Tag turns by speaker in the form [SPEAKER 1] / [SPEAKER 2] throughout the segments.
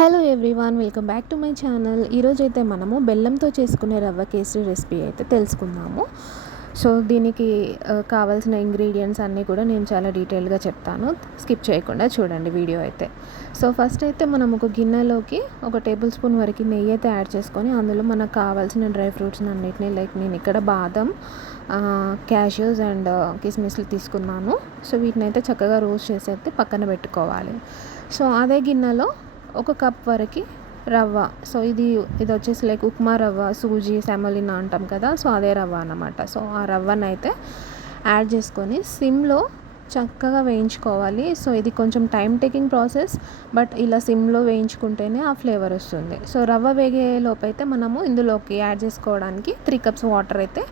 [SPEAKER 1] Hello everyone welcome back to my channel. ఈరోజు అయితే మనము బెల్లంతో చేసుకునే రవ్వ కేసరి రెసిపీ అయితే తెలుసుకుందాము. సో దీనికి కావాల్సిన ఇంగ్రీడియంట్స్ అన్నీ కూడా నేను చాలా డీటెయిల్గా చెప్తాను. స్కిప్ చేయకుండా చూడండి వీడియో అయితే. సో ఫస్ట్ అయితే మనం ఒక గిన్నెలోకి ఒక టేబుల్ స్పూన్ వరకు నెయ్యి అయితే యాడ్ చేసుకొని అందులో మనకు కావాల్సిన డ్రై ఫ్రూట్స్ అన్నిటిని లైక్ నేను ఇక్కడ బాదం క్యాష్యూస్ అండ్ కిస్మిస్లు తీసుకున్నాను. సో వీటిని అయితే చక్కగా రోస్ట్ చేసి అయితే పక్కన పెట్టుకోవాలి. సో అదే గిన్నెలో ఒక కప్ వరకు రవ్వ. సో ఇది ఇది వచ్చేసి లైక్ ఉప్మా రవ్వ సూజీ సెమలినా అంటాం కదా సో అదే రవ్వ అన్నమాట. సో ఆ రవ్వను అయితే యాడ్ చేసుకొని సిమ్లో చక్కగా వేయించుకోవాలి. సో ఇది కొంచెం టైం టేకింగ్ ప్రాసెస్ బట్ ఇలా సిమ్లో వేయించుకుంటేనే ఆ ఫ్లేవర్ వస్తుంది. సో రవ్వ వేగే లోపైతే అయితే మనము ఇందులోకి యాడ్ చేసుకోవడానికి త్రీ కప్స్ వాటర్ అయితే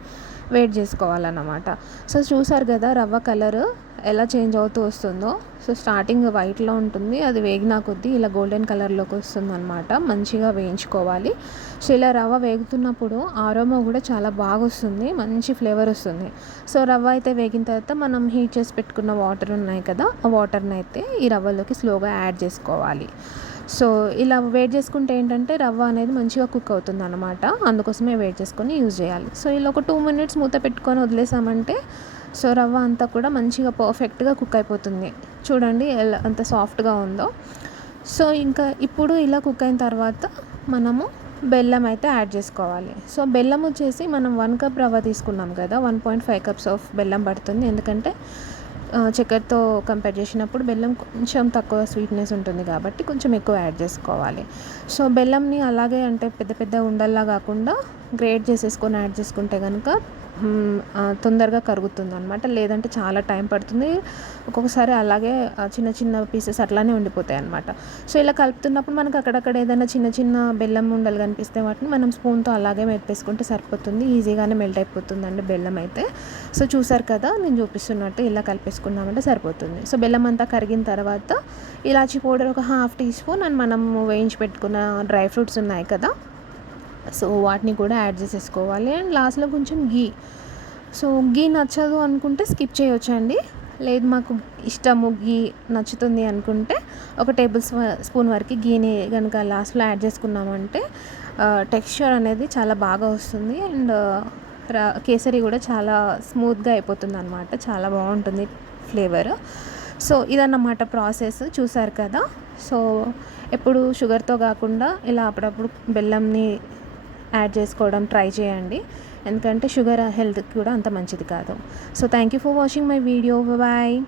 [SPEAKER 1] వెయిట్ చేసుకోవాలన్నమాట. సో చూసారు కదా రవ్వ కలర్ ఎలా చేంజ్ అవుతూ వస్తుందో. సో స్టార్టింగ్ వైట్లో ఉంటుంది అది వేగినా కొద్దీ ఇలా గోల్డెన్ కలర్లోకి వస్తుంది అనమాట మంచిగా వేయించుకోవాలి. సో ఇలా రవ్వ వేగుతున్నప్పుడు ఆరోమా కూడా చాలా బాగా వస్తుంది మంచి ఫ్లేవర్ వస్తుంది. సో రవ్వ అయితే వేగిన తర్వాత మనం హీట్ చేసి పెట్టుకున్న వాటర్ ఉన్నాయి కదా ఆ వాటర్ని అయితే ఈ రవ్వలోకి స్లోగా యాడ్ చేసుకోవాలి. సో ఇలా వెయిట్ చేసుకుంటే ఏంటంటే రవ్వ అనేది మంచిగా కుక్ అవుతుంది అనమాట అందుకోసమే వెయిట్ చేసుకొని యూజ్ చేయాలి. సో ఇలా ఒక టూ మినిట్స్ మూత పెట్టుకొని వదిలేసామంటే సో రవ్వ అంతా కూడా మంచిగా పర్ఫెక్ట్గా కుక్ అయిపోతుంది. చూడండి ఎలా అంత సాఫ్ట్గా ఉందో. సో ఇంకా ఇప్పుడు ఇలా కుక్ అయిన తర్వాత మనము బెల్లం అయితే యాడ్ చేసుకోవాలి. సో బెల్లం వచ్చేసి మనం వన్ కప్ రవ్వ తీసుకున్నాం కదా one point five cups of బెల్లం పడుతుంది. ఎందుకంటే చక్కెరతో కంపేర్ చేసినప్పుడు బెల్లం కొంచెం తక్కువ స్వీట్నెస్ ఉంటుంది కాబట్టి కొంచెం ఎక్కువ యాడ్ చేసుకోవాలి. సో బెల్లంని అలాగే అంటే పెద్ద పెద్ద ఉండల్లా కాకుండా గ్రేట్ చేసేసుకొని యాడ్ చేసుకుంటే కనుక తొందరగా కరుగుతుంది అనమాట లేదంటే చాలా టైం పడుతుంది. ఒక్కొక్కసారి అలాగే చిన్న చిన్న పీసెస్ అట్లానే ఉండిపోతాయి అనమాట సో ఇలా కలుపుతున్నప్పుడు మనకు అక్కడక్కడ ఏదైనా చిన్న చిన్న బెల్లం ఉండలు కనిపిస్తే వాటిని మనం స్పూన్తో అలాగే మెప్పేసుకుంటే సరిపోతుంది. ఈజీగానే మెల్ట్ అయిపోతుందండి బెల్లం అయితే. సో చూసారు కదా నేను చూపిస్తున్నట్టు ఇలా కలిపేసుకున్నామంటే సరిపోతుంది. సో బెల్లం అంతా కరిగిన తర్వాత ఇలాచీ పౌడర్ ఒక హాఫ్ టీ స్పూన్ అండ్ మనం వేయించి పెట్టుకున్న డ్రై ఫ్రూట్స్ ఉన్నాయి కదా సో వాటిని కూడా యాడ్ చేసేసుకోవాలి. అండ్ లాస్ట్లో కొంచెం గీ సో గీ నచ్చదు అనుకుంటే స్కిప్ చేయొచ్చండి. లేదు మాకు ఇష్టము గీ నచ్చుతుంది అనుకుంటే ఒక టేబుల్ స్పూన్ వరకు గీని కనుక లాస్ట్లో యాడ్ చేసుకున్నామంటే టెక్స్చర్ అనేది చాలా బాగా వస్తుంది. అండ్ రా కేసరి కూడా చాలా స్మూత్గా అయిపోతుంది అనమాట చాలా బాగుంటుంది ఫ్లేవర్. సో ఇదన్నమాట ప్రాసెస్. చూసారు కదా? సో ఎప్పుడు షుగర్తో కాకుండా ఇలా అప్పుడప్పుడు బెల్లంని యాడ్ చేసుకోవడం ట్రై చేయండి. ఎందుకంటే షుగర్ హెల్త్కి కూడా అంత మంచిది కాదు. So thank you for watching my video. Bye.